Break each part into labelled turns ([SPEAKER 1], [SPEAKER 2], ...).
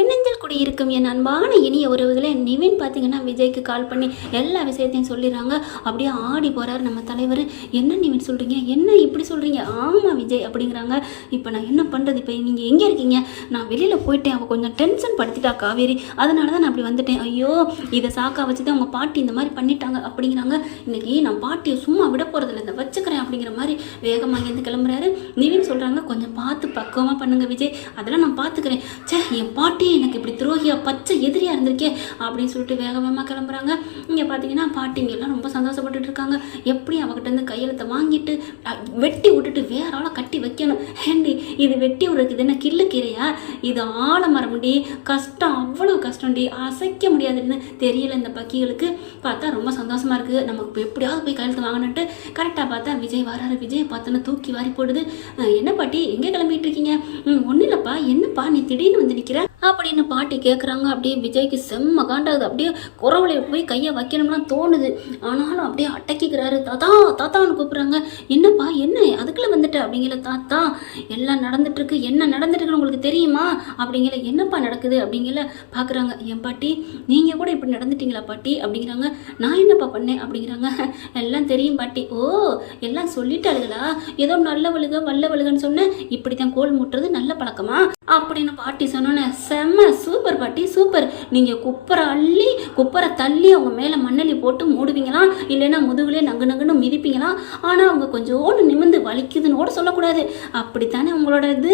[SPEAKER 1] என்னெஞ்சல் குடி இருக்கும் என் அன்பான இனிய உறவுகளை நிவின் பார்த்தீங்கன்னா விஜய்க்கு கால் பண்ணி எல்லா விஷயத்தையும் சொல்லிடுறாங்க. அப்படியே ஆடி போகிறாரு நம்ம தலைவர். என்ன நிவின் சொல்கிறீங்க என்ன இப்படி சொல்கிறீங்க ஆமாம் விஜய் அப்படிங்கிறாங்க. இப்போ நான் என்ன பண்ணுறது இப்போ நீங்கள் எங்கே இருக்கீங்க? நான் வெளியில் போயிட்டேன். அவள் கொஞ்சம் டென்ஷன் படுத்திட்டா காவேரி. அதனால தான் நான் அப்படி வந்துட்டேன். ஐயோ இதை சாக்கா வச்சு தான் உங்கள் பாட்டி இந்த மாதிரி பண்ணிட்டாங்க அப்படிங்கிறாங்க. இன்னைக்கு நான் பாட்டியை சும்மா விட போகிறதில்ல இந்த வச்சுக்கிறேன் அப்படிங்கிற மாதிரி வேகமாக இங்கேருந்து கிளம்புறாரு. நிவின் சொல்கிறாங்க கொஞ்சம் பார்த்து பக்குவமாக பண்ணுங்கள் விஜய். அதெல்லாம் நான் பார்த்துக்கிறேன். ச்சே என் பாட்டி எனக்கு இப்படி துரோகியா பச்சை எதிரியாக இருந்திருக்கே அப்படின்னு சொல்லிட்டு வேக வேகமாக கிளம்புறாங்க. இங்கே பார்த்தீங்கன்னா பாட்டிங்க எல்லாம் ரொம்ப சந்தோஷப்பட்டுட்டு இருக்காங்க. எப்படி அவகிட்ட இருந்து கையெழுத்தை வாங்கிட்டு வெட்டி விட்டுட்டு வேற ஆளை கட்டி வைக்கணும். ஏண்டி இது வெட்டி விடுறதுக்கு இது என்ன கில்லு கீரையா? இது ஆலமரம்டி. கஷ்டம் அவ்வளோ கஷ்டம்டி. அசைக்க முடியாதுன்னு தெரியல இந்த பக்கிகளுக்கு. பார்த்தா ரொம்ப சந்தோஷமாக இருக்குது நமக்கு எப்படியாவது போய் கையெழுத்து வாங்கணுன்ட்டு கரெக்டாக பார்த்தா விஜய் வராரு. விஜய் பார்த்தோன்னு தூக்கி வாரி போடுது. என்ன பாட்டி எங்கே கிளம்பிட்டு இருக்கீங்க? ஒன்றும் இல்லைப்பா. என்னப்பா நீ திடீர்னு வந்து நிற்கிற அப்படின்னு பாட்டி கேட்குறாங்க அப்படியே விஜய்க்கு செம்ம காண்டாகுது. அப்படியே குறவலை போய் கையை வைக்கணும்லாம் தோணுது. ஆனாலும் அப்படியே அடக்கிக்கிறாரு. தாத்தா தாத்தான்னு கூப்பிட்றாங்க. என்னப்பா என்ன? அதுக்குள்ளே வந்துட்டு? அப்படிங்கிற தாத்தா எல்லாம் நடந்துட்டுருக்கு. என்ன நடந்துட்டுருக்கு உங்களுக்கு தெரியுமா? அப்படிங்கிற என்னப்பா நடக்குது? அப்படிங்கிற பார்க்குறாங்க என் பாட்டி நீங்கள் கூட இப்படி நடந்துட்டீங்களா பாட்டி? அப்படிங்கிறாங்க. நான் என்னப்பா பண்ணேன்? அப்படிங்கிறாங்க. எல்லாம் தெரியும் பாட்டி. ஓ எல்லாம் சொல்லிட்டாளுங்களா ஏதோ நல்லவளுக வல்லவளுகன்னு சொன்னேன் இப்படி தான் கோல் முட்டுறது நல்ல பழக்கமா? அப்படின்னு பாட்டி சொன்னோன்னே செம்ம சூப்பர் பாட்டி சூப்பர். நீங்கள் குப்பரை அள்ளி குப்பரை தள்ளி அவங்க மேலே மண்ணள்ளி போட்டு மூடுவீங்களாம் இல்லைன்னா முதுகுலே நங்கு நங்குன்னு மிதிப்பீங்களாம் ஆனால் அவங்க கொஞ்சோண்டு நிமிந்து வலிக்குதுன்னு கூட சொல்லக்கூடாது. அப்படித்தானே உங்களோட இது?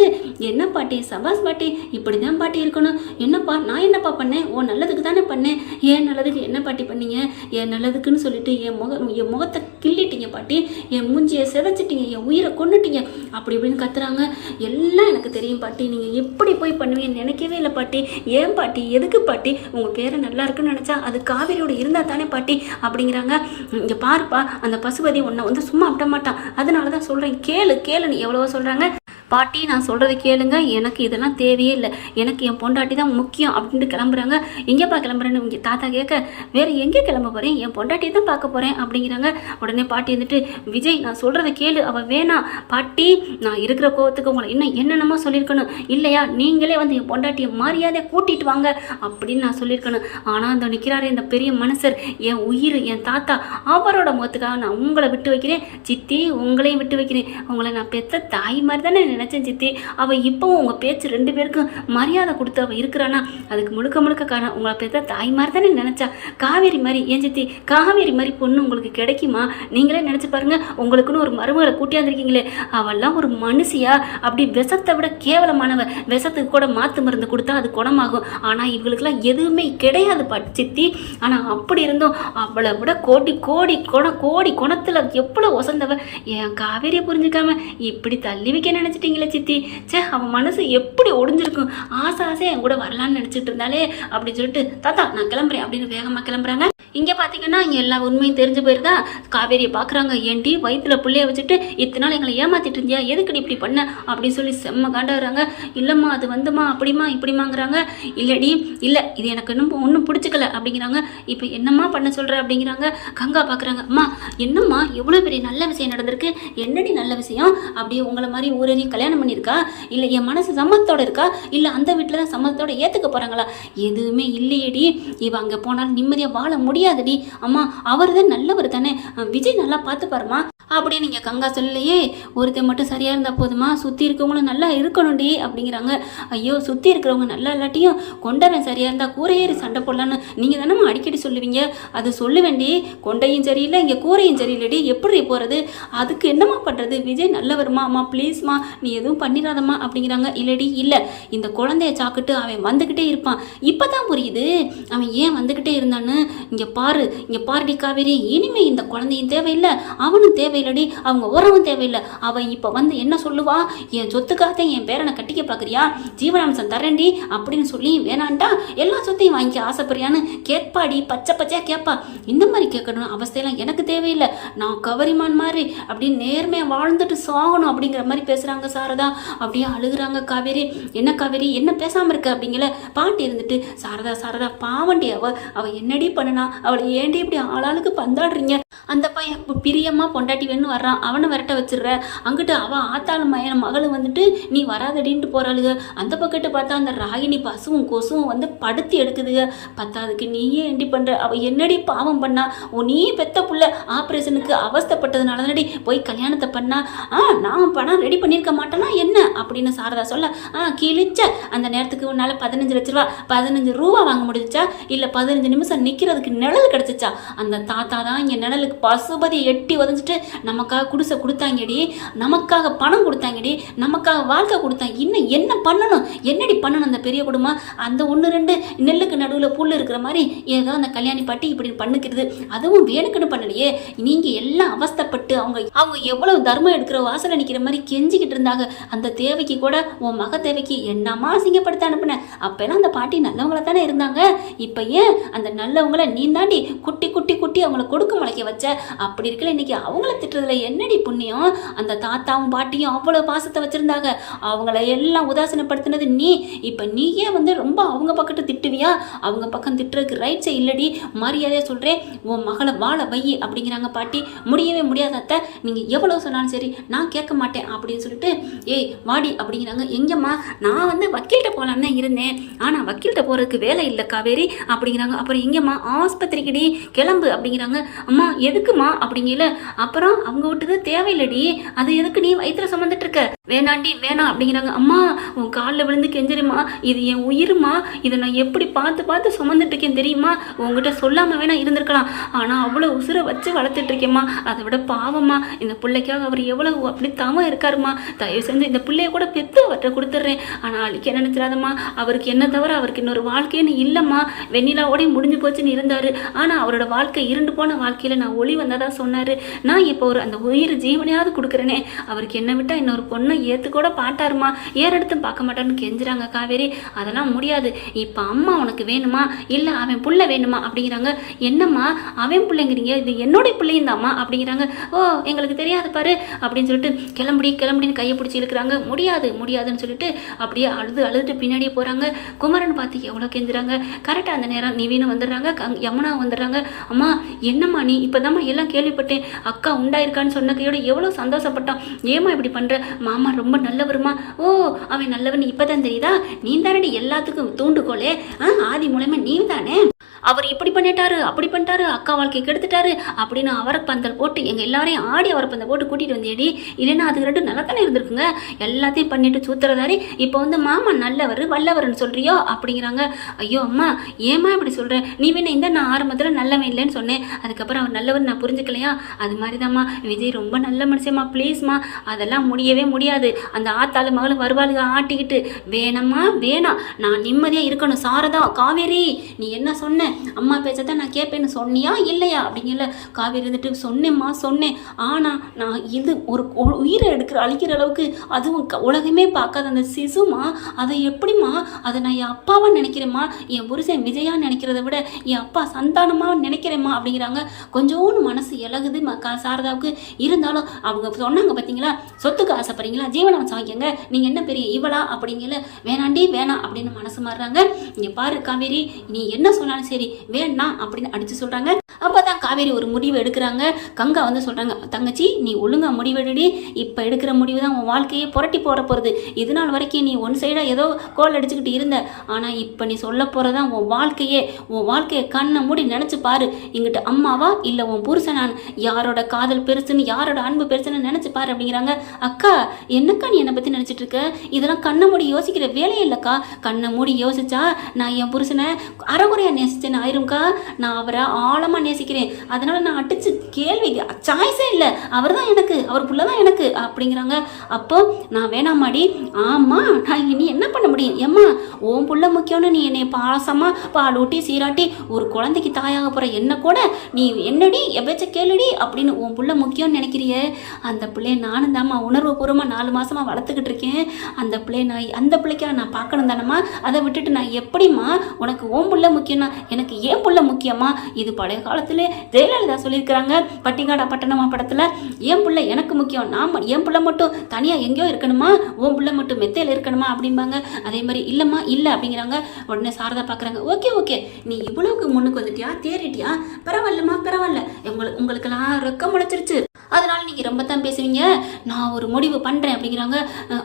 [SPEAKER 1] என்ன பாட்டி? சபாஸ் பாட்டி? இப்படி தான் பாட்டி இருக்கணும். என்னப்பா நான் என்னப்பா பண்ணேன்? ஓ நல்லதுக்கு தானே பண்ணேன். ஏன் நல்லதுக்கு என்ன பாட்டி பண்ணீங்க? என் நல்லதுக்குன்னு சொல்லிட்டு என் முக என் முகத்தை கிள்ளிட்டீங்க பாட்டி. என் மூஞ்சியை சிதைச்சிட்டீங்க. என் உயிரை கொண்டுட்டீங்க அப்படி இப்படின்னு கத்துறாங்க. எல்லாம் எனக்கு தெரியும் பாட்டி. நீங்கள் எப்படி போய் பண்ணுவேன் நினைக்கவே இல்லை பாட்டி. ஏன் பாட்டி? எதுக்கு பாட்டி? உங்கள் பேரை நல்லா இருக்குன்னு நினச்சா அது காவேரியோட இருந்தால் தானே பாட்டி அப்படிங்கிறாங்க. இங்கே பாருப்பா அந்த பசுபதி உன்னை வந்து சும்மா விட மாட்டான். அதனால தான் சொல்கிறேன் கேளு கேளுன்னு எவ்வளவோ சொல்கிறாங்க பாட்டி நான் சொல்கிறத கேளுங்க. எனக்கு இதெல்லாம் தேவையே இல்லை. எனக்கு என் பொண்டாட்டி தான் முக்கியம் அப்படின்ட்டு கிளம்புறாங்க. எங்கேப்பா கிளம்புறேன்னு இங்கே தாத்தா கேட்க வேறு எங்கே கிளம்ப போகிறேன் என் பொண்டாட்டியை தான் பார்க்க போகிறேன் அப்படிங்கிறாங்க. உடனே பாட்டி வந்துட்டு விஜய் நான் சொல்கிறத கேளு. அவள் வேணாம் பாட்டி நான் இருக்கிற கோவத்துக்கு உங்களை இன்னும் என்னென்னமோ சொல்லியிருக்கணும். இல்லையா? நீங்களே வந்து என் பொண்டாட்டியை மரியாதை கூட்டிட்டு வாங்க. அப்படின்னு நான் சொல்லியிருக்கணும். ஆனால் அந்த நிற்கிறாரு இந்த பெரிய மனுஷர் என் உயிர் என் தாத்தா அவரோட முகத்துக்காக நான் உங்களை விட்டு வைக்கிறேன். சித்தி உங்களையும் விட்டு வைக்கிறேன். உங்களை நான் பெத்த தாய் மாதிரி தானே நினச்சேன் சித்தி. அவள் இப்போவும் உங்கள் பேச்சு ரெண்டு பேருக்கும் மரியாதை கொடுத்து அவள் இருக்கிறானா? அதுக்கு முழுக்க முழுக்க காரணம் உங்களை பேச தாய் மாதிரி தானே நினச்சா. காவேரி மாதிரி ஏன் சித்தி? காவேரி மாதிரி பொண்ணு உங்களுக்கு கிடைக்குமா? நீங்களே நினச்சி பாருங்க. உங்களுக்குன்னு ஒரு மருமகளை கூட்டியாந்துருக்கீங்களே. அவெல்லாம் ஒரு மனுஷியா? அப்படி விஷத்தை விட கேவலமானவ விஷத்துக்கு கூட மாத்து மருந்து கொடுத்தா அது குணமாகும். ஆனால் இவங்களுக்குலாம் எதுவுமே கிடையாது பாட்டு சித்தி. ஆனால் அப்படி இருந்தும் அவளை விட கோடி கோடி குண கோடி குணத்தில் எவ்வளோ ஒசந்தவ. என் காவேரியை புரிஞ்சுக்காம இப்படி தள்ளி வைக்க நினச்சிட்டீங்களே சித்தி? ச்சே அவன் மனசு எப்படி ஒடிஞ்சிருக்கும்? ஆசை ஆசை என் கூட வரலான்னு நினச்சிட்டு இருந்தாலே அப்படின்னு சொல்லிட்டு தாத்தா நான் கிளம்புறேன் அப்படின்னு வேகமாக கிளம்புறாங்க. இங்கே பார்த்தீங்கன்னா இங்கே எல்லா உண்மையும் தெரிஞ்சு போயிருதா? காவேரியை பார்க்குறாங்க ஏன்டி வயிற்றுல பிள்ளைய வச்சுட்டு இத்தனை நாள் எங்களை ஏமாத்திட்டு இருந்தியா? எதுக்குடி இப்படி பண்ண? அப்படின்னு சொல்லி செம்ம காண்டாடுறாங்க. இல்லைம்மா அது வந்துமா? அப்படிமா இப்படிமாங்கிறாங்க இல்லடி இல்லை இது எனக்கு இன்னும் ஒன்றும் பிடிச்சிக்கல அப்படிங்கிறாங்க. இப்போ என்னம்மா பண்ண சொல்கிற அப்படிங்கிறாங்க. கங்கா பார்க்குறாங்க அம்மா என்னம்மா? எவ்வளோ பெரிய நல்ல விஷயம் நடந்திருக்கு. என்னடி நல்ல விஷயம்? அப்படியே உங்களை மாதிரி ஊரேறி கல்யாணம் கல்யாணம் பண்ணியிருக்கா? இல்லை என் மனசு சம்மத்தோட இருக்கா? இல்லை அந்த வீட்டில் தான் சம்மத்தோட ஏற்றுக்க போகிறாங்களா எதுவுமே இல்லையடி. இவ அங்கே போனாலும் நிம்மதியாக வாழ முடியாதுடி. அம்மா அவர் தான் நல்லவர் தானே. விஜய் நல்லா பார்த்து பாருமா அப்படியே நீங்கள் கங்கா சொல்லலையே ஒருத்தன் மட்டும் சரியாக இருந்தால் போதுமா? சுற்றி இருக்கவங்களும் நல்லா இருக்கணும்டி அப்படிங்கிறாங்க. ஐயோ சுற்றி இருக்கிறவங்க நல்லா இல்லாட்டியும் கொண்டவன் சரியாக இருந்தால் கூரையேறி சண்டை போடலான்னு நீங்கள் தானே அடிக்கடி சொல்லுவீங்க? அது சொல்லுவேண்டி கொண்டையும் சரியில்லை இங்கே கூரையும் சரியில்லைடி. எப்படி போகிறது அதுக்கு என்னம்மா பண்ணுறது விஜய் நல்ல வருமா அம்மா ப்ளீஸ்மா நீ எதுவும் பண்ணிடாதம்மா அப்படிங்கிறாங்க. இல்லடி இல்லை. இந்த குழந்தைய சாக்கிட்டு அவன் வந்துக்கிட்டே இருப்பான். இப்போ தான் புரியுது அவன் ஏன் வந்துக்கிட்டே இருந்தான்னு. இங்கே பாரு இங்கே பாருடி காவேரி. இனிமே இந்த குழந்தையும் தேவையில்லை அவனும் தேவையில்லடி அவங்க உறவும் தேவையில்லை. அவன் இப்போ வந்து என்ன சொல்லுவா? என் சொத்துக்காக என் பேரனை கட்டிக்க பார்க்குறியா? ஜீவனாம்சம் தரேன்டி அப்படின்னு சொல்லி வேணான்டா எல்லா சொத்தையும் வாங்கிக்க ஆசைப்படுறியான்னு கேட்பாடி பச்சை பச்சையாக கேட்பா. இந்த மாதிரி கேட்கணும் அவஸ்தையெல்லாம் எனக்கு தேவையில்லை. நான் கவரிமான் மாதிரி அப்படின்னு நேர்மையாக வாழ்ந்துட்டு சாகணும் அப்படிங்கிற மாதிரி பேசுகிறாங்க சாரதா. அப்படியே அழுகுறாங்க காவேரி. என்ன காவேரி? என்ன பேசாமல் இருக்க அப்படிங்கிற பாட்டி இருந்துட்டு சாரதா சாரதா பாவண்டி அவ. அவ என்னடி பண்ணுனா? அவளை ஏண்டி இப்படி ஆளாளுக்கு பந்தாடுறீங்க? அந்த பையன் பிரியமாக பொண்டாட்டி வேணும் வர்றான். அவனை விரட்ட வச்சிடுற. அங்கிட்டு அவன் ஆத்தாளும் மயன் மகளும் வந்துட்டு நீ வராதடின்ட்டு போறாளுக. அந்த பக்கத்து பார்த்தா அந்த ராகினி பசுவும் கொசுவும் வந்து படுத்தி எடுக்குதுக. பத்தாதுக்கு நீயே எண்டி பண்ற? அவ என்னடி பாவம் பண்ணா? உன் நீ பெத்த புள்ள. ஆப்ரேஷனுக்கு அவஸ்தைப்பட்டதுனால தானடி போய் கல்யாணத்தை பண்ணா? ஆ நான் பணம் ரெடி பண்ணியிருக்க மாட்டேனா என்ன? அப்படின்னு சாரதா சொல்ல ஆ கிழிச்ச. அந்த நேரத்துக்கு உன்னால பதினஞ்சு லட்ச ரூபா பதினஞ்சு ரூபா வாங்க முடிஞ்சிச்சா? இல்லை பதினஞ்சு நிமிஷம் நிற்கிறதுக்கு நிழல் கிடச்சிச்சா? அந்த தாத்தா தான் இங்கே நிழலுக்கு பசுபதியை எட்டி உதஞ்சிட்டு நமக்காக குடிசை கொடுத்தாங்கடி நமக்காக பணம் கொடுத்தாங்கடி நமக்காக வாழ்க்கை கொடுத்தாங்க இன்னும் என்ன பண்ணணும்? என்னடி பண்ணணும் அந்த பெரிய குடும்பம்? அந்த ஒன்று ரெண்டு நெல்லுக்கு நடுவில் புல் இருக்கிற மாதிரி ஏதோ அந்த கல்யாணி பாட்டி இப்படி பண்ணுக்கிறது அதுவும் வேணுக்குன்னு பண்ணலையே. நீங்கள் எல்லாம் அவஸ்தைப்பட்டு அவங்க அவங்க எவ்வளவு தர்மம் எடுக்கிற வாசல் நிற்கிற மாதிரி கெஞ்சிக்கிட்டு இருந்தாங்க. அந்த தேவைக்கு கூட உன் மக தேவைக்கு என்னம்மா அசிங்கப்படுத்த அனுப்புனேன் அப்போல்லாம் அந்த பாட்டி நல்லவங்கள தானே இருந்தாங்க. இப்போ ஏன் அந்த நல்லவங்கள நீ தாண்டி குட்டி குட்டி குட்டி அவங்கள கொடுக்க முளைக்க வச்ச? அப்படி இருக்கல இன்னைக்கு அவங்கள திட்டுறதுல என்னடி புண்ணியம்? அந்த தாத்தாவும் பாட்டியும் அவ்வளோ பாசத்தை வச்சுருந்தாங்க. அவங்கள எல்லாம் உதாசீனப்படுத்தினது நீ. இப்போ நீயே வந்து ரொம்ப அவங்க பக்கத்து திட்டுவியா? அவங்க பக்கம் திட்டுறதுக்கு ரைட்ஸே இல்லடி. மரியாதையாக சொல்கிறேன் உன் மகளை வாழ வை அப்படிங்கிறாங்க பாட்டி. முடியவே முடியாத அத்தை. நீங்கள் எவ்வளோ சொன்னாலும் சரி நான் கேட்க மாட்டேன் அப்படின்னு சொல்லிட்டு ஏய் வாடி அப்படிங்கிறாங்க. எங்கம்மா நான் வந்து வக்கீல்கிட்ட போகலான்னு தான் இருந்தேன். ஆனால் வக்கீல்கிட்ட போகிறதுக்கு வேலை இல்லை காவேரி அப்படிங்கிறாங்க. அப்புறம் எங்கேம்மா ஆஸ்பத்திரிக்குடி கிளம்பு அப்படிங்கிறாங்க. அம்மா எதுக்குமா அப்படிங்கல அப்புறம் அவங்க விட்டது தேவையில்லடி. அது எதுக்கு நீ வயிற்றுல சுமந்துட்டு இருக்க? வேணாண்டி வேணாம் அப்படிங்கிறாங்க. அம்மா உன் காலில் விழுந்து கெஞ்சிருமா இது என் உயிருமா இதை நான் எப்படி பார்த்து பார்த்து சுமந்துட்டு இருக்கேன் தெரியுமா? உங்ககிட்ட சொல்லாமல் வேணா இருந்திருக்கலாம். ஆனால் அவ்வளோ உசுரை வச்சு வளர்த்துட்டு இருக்கேம்மா. அதை விட பாவம்மா. இந்த பிள்ளைக்காக அவர் எவ்வளவு அப்படி தவம் இருக்காருமா தயவு செஞ்சு இந்த பிள்ளைய கூட பெற்று அவர்கிட்ட கொடுத்துட்றேன். ஆனால் அழிக்க நினச்சிடாதம்மா. அவருக்கு என்ன தவிர அவருக்கு இன்னொரு வாழ்க்கைன்னு இல்லைம்மா. வெண்ணிலாவோடய முடிஞ்சு போச்சுன்னு இருந்தார். ஆனால் அவரோட வாழ்க்கை இருண்டு போன வாழ்க்கையில் நான் ஒளி வந்ததாக சொன்னார். நான் இப்போ ஒரு அந்த உயிர் ஜீவனையாவது கொடுக்குறேனே. அவருக்கு என்ன விட்டால் இன்னொரு பொண்ணை ஏற்று கூட பாட்டாருமா ஏறெடுத்து பார்க்க மாட்டான்னு கெஞ்சுறாங்க காவேரி. அதெல்லாம் முடியாது. இப்போ அம்மா உனக்கு வேணுமா? இல்லை அவன் புள்ள வேணுமா? அப்படிங்கிறாங்க. என்னம்மா? அவன் பிள்ளைங்கிறீங்க. இது என்னுடைய பிள்ளையும் தாம்மா அப்படிங்கிறாங்க. ஓ எங்களுக்கு தெரியாது பாரு அப்படின்னு சொல்லிட்டு கிளம்புடி கிளம்புடின்னு கையை பிடிச்சி இழுக்கிறாங்க. முடியாது முடியாதுன்னு சொல்லிட்டு அப்படியே அழுது அழுதுட்டு பின்னாடியே போகிறாங்க குமரன் பார்த்து எவ்வளோ கெஞ்சுறாங்க. கரெக்டாக அந்த நேரம் நிவீனும் வந்துடுறாங்க. கங் யமுனா வந்துடுறாங்க. அம்மா என்னம்மா நீ? இப்போதாம்மா எல்லாம் கேள்விப்பட்டேன். அக்கா உண்டாயிருக்கான்னு சொன்ன கையோட எவ்வளோ சந்தோஷப்பட்டான். ஏம்மா இப்படி பண்ணுற மாமா ரொம்ப நல்லவருமா. ஓ அவன் நல்லவன் இப்பதான் தெரியுதா? நீ தானடி எல்லாத்துக்கும் தூண்டுகோலே. ஆ ஆதி மூலயமா நீ தானே அவர் இப்படி பண்ணிட்டாரு அப்படி பண்ணிட்டாரு அக்கா வாழ்க்கை கெடுத்துட்டாரு அப்படின்னு அவரை பந்தல் போட்டு எங்கள் எல்லாரையும் ஆடி அவரை பந்தல் போட்டு கூட்டிகிட்டு வந்தேடி இல்லைன்னா அது ரெண்டு நல்லா தானே இருந்திருக்குங்க? எல்லாத்தையும் பண்ணிட்டு சூத்திரதாரி இப்போ வந்து மாமா நல்லவர் வல்லவர்னு சொல்றியோ? அப்படிங்கிறாங்க. ஐயோ அம்மா ஏம்மா இப்படி சொல்கிறேன் நீ வேணா இந்த நான் ஆரம்பத்தில் நல்லவன் இல்லைன்னு சொன்னேன். அதுக்கப்புறம் அவர் நல்லவர் நான் புரிஞ்சுக்கலையா? அது மாதிரிதாம்மா. விஜய் ரொம்ப நல்ல மனுஷமா ப்ளீஸ்மா அதெல்லாம் முடியவே முடியாது. அந்த ஆத்தாலும் மகளும் வருவாளுக ஆட்டிக்கிட்டு வேணாம்மா வேணாம். நான் நிம்மதியாக இருக்கணும். சாரதா காவேரி நீ என்ன சொன்ன? அம்மா பேச்சை தான் நான் கேட்பேன்னு சொன்னியா இல்லையா அப்படிங்கல காவேரி இருந்துட்டு சொன்னேம்மா சொன்னேன். ஆனால் நான் இது ஒரு உயிரை எடுக்கிற அழிக்கிற அளவுக்கு அதுவும் க- உலகமே பார்க்காத அந்த சிசுமா அதை எப்படிம்மா அதை நான் என் அப்பாவாக நினைக்கிறேம்மா என் புருஷன் விஜயா நினைக்கிறத விட என் அப்பா சந்தானமாக நினைக்கிறேம்மா அப்படிங்கிறாங்க. கொஞ்சோண்டு மனசு இலகுது ம- கா- சாரதாவுக்கு. இருந்தாலும் அவங்க சொன்னாங்க பார்த்தீங்களா சொத்துக்கு ஆசைப்படுறீங்களா ஜீவனம் சாங்கிங்க நீங்கள் என்ன பெரிய இவளா அப்படிங்கல வேணாண்டி வேணாம் அப்படின்னு மனசு மாறுறாங்க. இங்கே பாரு காவேரி நீ என்ன சொன்னாலும் சரி வேண்டாம் அப்படின்னு அடிச்சு சொல்கிறாங்க அப்போ தான் காவேரி ஒரு முடிவு எடுக்கிறாங்க. கங்கா வந்து சொல்கிறாங்க தங்கச்சி நீ ஒழுங்காக முடிவெடுடி. இப்போ எடுக்கிற முடிவு தான் உன் வாழ்க்கையே புரட்டி போட போகிறது இது நாள் வரைக்கும் நீ ஒன் சைடாக ஏதோ கோல் அடிச்சுக்கிட்டு இருந்த. ஆனால் இப்போ நீ சொல்ல போகிறதான் உன் வாழ்க்கையே உன் வாழ்க்கையை கண்ணை மூடி நினச்சி பாரு. இங்கிட்ட அம்மாவா இல்லை உன் புருஷனான்? யாரோட காதல் பெருசுன்னு யாரோட அன்பு பெருசுன்னு நினச்சி பாரு அப்படிங்கிறாங்க. அக்கா என்னக்கா நீ என்னை பற்றி நினச்சிட்டு இருக்க? இதெல்லாம் கண்ணை மூடி யோசிக்கிற வேலையே இல்லைக்கா. கண்ணை மூடி யோசிச்சா நான் என் புருஷனை அறகுறையாக நேசிச்சேன்னு ஆயிரும்க்கா. நான் அவரை ஆழமாக நேசிக்கிறேன். அதனால நான் அடிச்சு கேள்வி சாய்ஸே இல்லை. அவர் தான் எனக்கு அவர் புள்ள தான் எனக்கு அப்படிங்கிறாங்க. அப்போ நான் வேணாமாடி. ஆமாம் நான் இனி என்ன பண்ண முடியும்? ஏம்மா உன் புள்ள முக்கியம்னு நீ என்னை பாசமாக பால் ஊட்டி சீராட்டி ஒரு குழந்தைக்கு தாயாக போகிற என்ன கூட நீ என்னடி எவ்வச்ச கேளுடி அப்படின்னு உன் புள்ள முக்கியம்னு நினைக்கிறியே? அந்த பிள்ளைய நானும் தாம்மா உணர்வு பூர்வமாக நாலு மாசமா வளர்த்துக்கிட்டு இருக்கேன். அந்த பிள்ளைய நான் அந்த பிள்ளைக்கா நான் பார்க்கணும் தானம்மா? அதை விட்டுட்டு நான் எப்படிம்மா உனக்கு உன் புள்ள முக்கியம்னா எனக்கு ஏன் புள்ள முக்கியமா இது பழைய காலத்திலே ஜெயலலிதா சொல்லியிருக்கிறாங்க. பட்டிக்காடா பட்டணமா படத்தில் என் பிள்ளை எனக்கு முக்கியம். நான் என் பிள்ளை மட்டும் தனியாக எங்கேயோ இருக்கணுமா? உன் பிள்ளை மட்டும் மெத்தையில் இருக்கணுமா? அப்படிம்பாங்க. அதே மாதிரி இல்லைம்மா இல்லை அப்படிங்கிறாங்க. உடனே சாரதா பார்க்குறாங்க ஓகே ஓகே. நீ இவ்வளோக்கு முன்னுக்கு வந்துட்டியா? தேறிட்டியா? பரவாயில்லம்மா பரவாயில்ல. உங்களுக்கு உங்களுக்கெல்லாம் ரொக்கம் முளைச்சிருச்சு. அதனால் நீங்கள் ரொம்ப தான் பேசுவீங்க. நான் ஒரு முடிவு பண்ணுறேன் அப்படிங்கிறாங்க.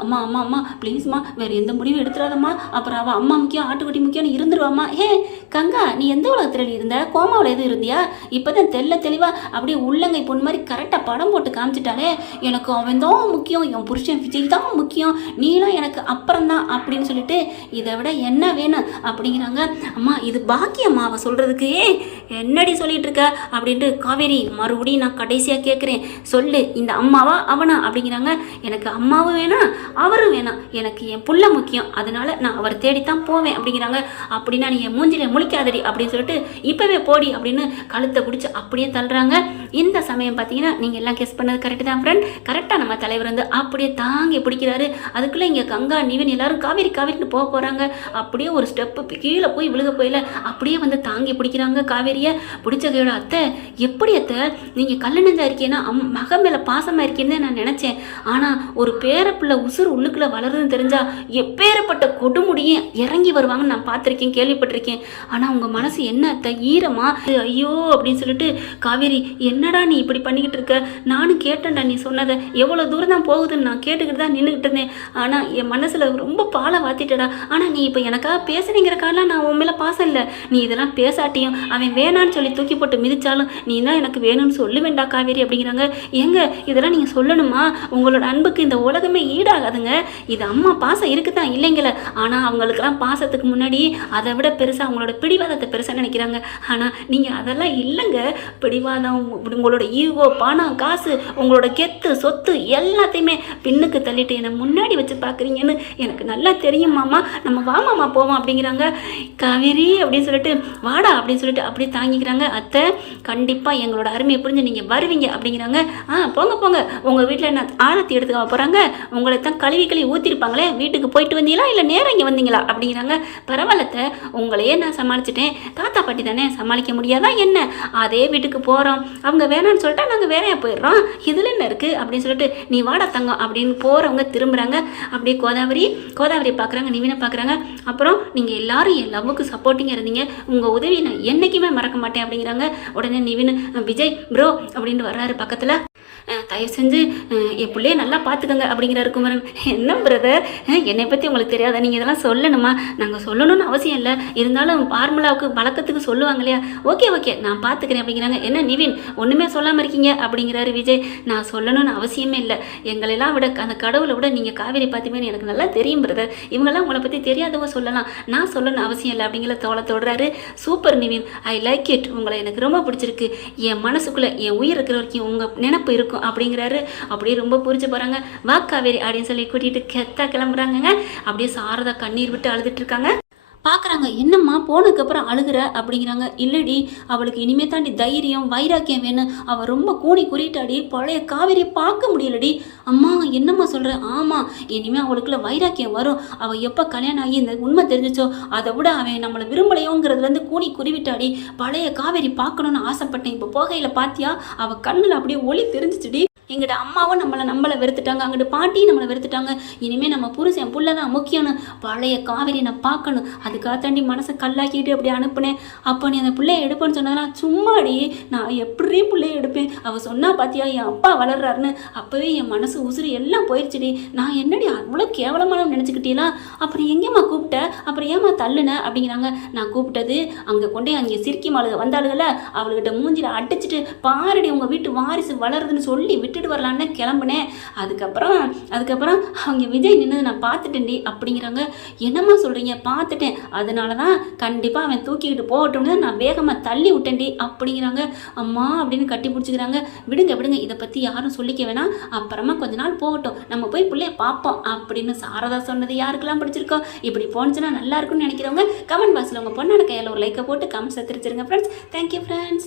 [SPEAKER 1] அம்மா அம்மா அம்மா ப்ளீஸ்மா வேறு எந்த முடிவும் எடுத்துடாதம்மா அப்புறம் அவள் அம்மா முக்கியம் ஆட்டுக்குட்டி முக்கியம்னு இருந்துருவாம்மா. ஏ கங்கா நீ எந்த உலகத்தில் இருந்த? கோமாவில் எதுவும் இருந்தியா? இப்போ தான் தெல்ல தெளிவாக அப்படியே உள்ளங்கை பொண்ணு மாதிரி கரெக்டாக படம் போட்டு காமிச்சிட்டாலே எனக்கு அவன் தான் முக்கியம் என் புருஷன் விஜய் தான் முக்கியம். நீலாம் எனக்கு அப்புறம் தான் அப்படின்னு சொல்லிட்டு இதை விட என்ன வேணும் அப்படிங்கிறாங்க. அம்மா இது பாக்கியம்மா அவள் சொல்கிறதுக்கு ஏ என்னடி சொல்லிட்டு இருக்க? அப்படின்ட்டு காவேரி மறுபடியும் நான் கடைசியாக கேட்குறேன் சொல்லு இந்த அம்மாவா அவனா அப்படிங்கிறாங்க. எனக்கு அம்மாவும் வேணாம் அவரும் வேணாம். எனக்கு என் புள்ள முக்கியம் அதனால நான் அவர் தேடித்தான் போவேன் அப்படிங்கிறாங்க. அப்படின்னா நீ என் மூஞ்சில முழிக்காதடி அப்படின்னு சொல்லிட்டு இப்போவே போடி அப்படின்னு கழுத்தை பிடிச்சி அப்படியே தள்ளுறாங்க. இந்த சமயம் பார்த்தீங்கன்னா நீங்கள் எல்லாம் கெஸ் பண்ணது கரெக்டு தான் ஃப்ரெண்ட் கரெக்டாக நம்ம தலைவர் வந்து அப்படியே தாங்கி பிடிக்கிறாரு. அதுக்குள்ளே இங்கே கங்கா நிவன் எல்லாரும் காவேரி காவேரின்னு போக போகிறாங்க அப்படியே ஒரு ஸ்டெப்பு கீழே போய் விழுக போயில அப்படியே வந்து தாங்கி பிடிக்கிறாங்க காவேரியை. பிடிச்ச கையோட அத்தை எப்படி அத்தை? நீங்கள் கல்லு நெஞ்சா இருக்கீங்கன்னா அம் மக மேலே பாசமாக இருக்கேன்னு நான் நினச்சேன். ஆனால் ஒரு பேரப்பிள்ளை உசுறு உள்ளுக்குள்ளே வளருதுன்னு தெரிஞ்சா எப்பேறப்பட்ட கொடுமுடியும் இறங்கி வருவாங்கன்னு நான் பார்த்துருக்கேன் கேள்விப்பட்டிருக்கேன். ஆனால் உங்கள் மனசு என்ன அத்தை? ஈரமா? ஐயோ அப்படின்னு சொல்லிட்டு காவேரி என்னடா நீ இப்படி பண்ணிக்கிட்டு இருக்க? நானும் கேட்டேன்டா நீ சொன்னதை. எவ்வளோ தூரம் தான் போகுதுன்னு நான் கேட்டுக்கிட்டு தான் நின்றுக்கிட்டு இருந்தேன். ஆனால் என் மனசில் ரொம்ப பாலை வாத்திட்டடா. ஆனால் நீ இப்போ எனக்காக பேசுறீங்கிறக்காலாம் நான் உன் மேலே பாசம் இல்லை. நீ இதெல்லாம் பேசாட்டியும் அவன் வேணான்னு சொல்லி தூக்கி போட்டு மிதிச்சாலும் நீ தான் எனக்கு வேணும்னு சொல்ல வேண்டா காவேரி அப்படிங்கிறாங்க. ஏங்க இதெல்லாம் நீங்கள் சொல்லணுமா? உங்களோட அன்புக்கு இந்த உலகமே ஈடாகாதுங்க. இது அம்மா பாசம் இருக்குது தான் இல்லைங்கள? ஆனால் அவங்களுக்கெல்லாம் பாசத்துக்கு முன்னாடி அதை விட பெருசாக அவங்களோட பிடிவாதத்தை பெருசாக நினைக்கிறாங்க. ஆனால் நீங்கள் அதெல்லாம் இல்லைங்க. பிடிவாதம் உங்களோட ஈகோ பணம் காசு உங்களோட கெத்து சொத்து எல்லாத்தையுமே பின்னுக்கு தள்ளிட்டு என்னை முன்னாடி வச்சு பார்க்குறீங்கன்னு எனக்கு நல்லா தெரியும் மாமா. நம்ம வா மாமா போவோம் அப்படிங்கிறாங்க. காவேரி அப்படின்னு சொல்லிட்டு வாடா அப்படின்னு சொல்லிட்டு அப்படியே தாங்கிக்கிறாங்க. அத்தை கண்டிப்பாக எங்களோட அருமையை புரிஞ்சு நீங்கள் வருவீங்க அப்படிங்கிறாங்க. ஆ போங்க போங்க. உங்கள் வீட்டில் என்ன ஆரத்தி எடுத்துக்க போகிறாங்க உங்களை தான் கழுவி கழுவி ஊற்றிருப்பாங்களே வீட்டுக்கு போயிட்டு வந்தீங்களா? இல்லை நேரம் இங்கே வந்தீங்களா? அப்படிங்கிறாங்க. பரவாயில்லத்த உங்களையே நான் சமாளிச்சிட்டேன். தாத்தா பாட்டி தானே? சமாளிக்க முடியாதா என்ன? அதே வீட்டுக்கு போகிறோம் அவங்க வேணான்னு சொல்லிட்டா நாங்கள் வேறையா போயிடுறோம். இதில் என்ன இருக்குது அப்படின்னு சொல்லிட்டு நீ வாடா தங்கம். அப்படின்னு போகிறவங்க திரும்புகிறாங்க அப்படியே கோதாவரி கோதாவரி பார்க்குறாங்க நிவினை பார்க்குறாங்க அப்புறம் நீங்கள் எல்லாரும் என் லவ்வுக்கு சப்போர்ட்டிங்காக இருந்தீங்க. உங்கள் உதவியை நான் என்றைக்குமே மறக்க மாட்டேன். அப்படிங்கிறாங்க. உடனே நிவின் விஜய் ப்ரோ அப்படின்ட்டு வர்றாரு பக்கத்தில். தயவு செஞ்சு என் பிள்ளைய நல்லா பார்த்துக்கங்க அப்படிங்கிறாரு குமரன். என்ன பிரதர் என்னை பற்றி உங்களுக்கு தெரியாதா? நீங்கள் இதெல்லாம் சொல்லணுமா? நாங்கள் சொல்லணும்னு அவசியம் இல்லை. இருந்தாலும் ஃபார்முலாவுக்கு வழக்கத்துக்கு சொல்லுவாங்க இல்லையா? ஓகே ஓகே நான் பார்த்துக்கிறேன் அப்படிங்கிறாங்க. என்ன நிவின் ஒன்றுமே சொல்லாமல் இருக்கீங்க? அப்படிங்கிறாரு விஜய். நான் சொல்லணும்னு அவசியமே இல்லை. எங்களெல்லாம் விட அந்த கடவுளை விட நீங்கள் காவேரி பார்த்துமேனு எனக்கு நல்லா தெரியும் பிரதர் இவங்கெல்லாம் உங்களை பற்றி தெரியாதவங்க சொல்லலாம். நான் சொல்லணும்னு அவசியம் இல்லை அப்படிங்கிற தோலை தொடுறாரு super Nivin. I like it உங்களை எனக்கு ரொம்ப பிடிச்சிருக்கு. என் மனசுக்குள்ளே என் உயிர் இருக்கிற வரைக்கும் உங்கள் நினப்பு இருக்கும். அப்படிங்கிறாரு. அப்படியே ரொம்ப புரிஞ்சு போகிறாங்க வா காவேரி அப்படின்னு சொல்லி கூட்டிகிட்டு கெத்தா கிளம்புறாங்கங்க. அப்படியே சாரதா கண்ணீர் விட்டு அழுதுட்டு இருக்காங்க. பார்க்குறாங்க என்னம்மா போனதுக்கப்புறம் அழுகிற? அப்படிங்கிறாங்க. இல்லடி அவளுக்கு இனிமே தாண்டி தைரியம் வைராக்கியம் வேணும். அவள் ரொம்ப கூணி குறிட்டாடி பழைய காவேரியை பார்க்க முடியலடி. அம்மா என்னம்மா சொல்கிற ஆமாம் இனிமே அவளுக்குள்ள வைராக்கியம் வரும். அவள் எப்போ கல்யாணம் ஆகி இந்த உண்மை தெரிஞ்சிச்சோ அதை விட அவன் நம்மளை விரும்பலையோங்கிறதுலேருந்து கூணி குறிவிட்டாடி பழைய காவேரி பார்க்கணுன்னு ஆசைப்பட்டேன். இப்போ போகையில் பார்த்தியா அவள் கண்ணில் அப்படியே ஒளி தெரிஞ்சிச்சுடி. எங்கிட்ட அம்மாவும் நம்மளை நம்மளை வெறுத்துட்டாங்க அங்கிட்ட பாட்டியும் நம்மளை வெறுத்துட்டாங்க. இனிமேல் நம்ம புருஷன் புள்ள தான் முக்கியம்னு பழைய காவேரி நான் பார்க்கணும். அதுக்காக தாண்டி மனசை கல்லாக்கிட்டு அப்படி அனுப்புனேன். அப்போ நீ அந்த பிள்ளைய எடுப்பேன்னு சொன்னதெல்லாம் சும்மாடி நான் எப்படி பிள்ளைய எடுப்பேன். அவள் சொன்னா பார்த்தியா என் அப்பா வளர்றாருன்னு. அப்போவே என் மனசு உசுறு எல்லாம் போயிடுச்சுடி நான் என்னடி அவ்வளோ கேவலமான நினச்சிக்கிட்டீங்களா அப்புறம் எங்கேம்மா கூப்பிட்ட? அப்புறம் ஏம்மா தள்ளுன? அப்படிங்கிறாங்க. நான் கூப்பிட்டது அங்கே கொண்டே அங்கே சிரிக்கி மாளுக வந்தாளுகள அவள்கிட்ட மூஞ்சியில் அடிச்சிட்டு பாருடி உங்கள் வீட்டு வாரிசு வளருதுன்னு சொல்லி விட்டு விட்டுட்டு வரலான்னு கிளம்புனேன். அதுக்கப்புறம் அதுக்கப்புறம் அவங்க விஜய் நின்னது நான் பார்த்துட்டேன்டி அப்படிங்கிறாங்க. என்னம்மா சொல்கிறீங்க பார்த்துட்டேன். அதனால தான் கண்டிப்பாக அவன் தூக்கிக்கிட்டு போகட்டும்னு நான் வேகமாக தள்ளி விட்டேன்டி அப்படிங்கிறாங்க. அம்மா அப்படின்னு கட்டி பிடிச்சிக்கிறாங்க. விடுங்க விடுங்க. இதை பற்றி யாரும் சொல்லிக்க வேணாம். அப்புறமா கொஞ்ச நாள் போகட்டும். நம்ம போய் பிள்ளைய பார்ப்போம் அப்படின்னு சாரதா சொன்னது யாருக்கெல்லாம் பிடிச்சிருக்கோ? இப்படி போனுச்சுன்னா நல்லா இருக்கும்னு நினைக்கிறவங்க கமெண்ட் பாக்ஸில் உங்கள் பொண்ணோட கையில் ஒரு லைக்கை போட்டு கமெண்ட்ஸை திருச்சிருங்க ஃப்ரெண்ட்ஸ் தேங்க்யூ ஃப்ரெண்ட்ஸ்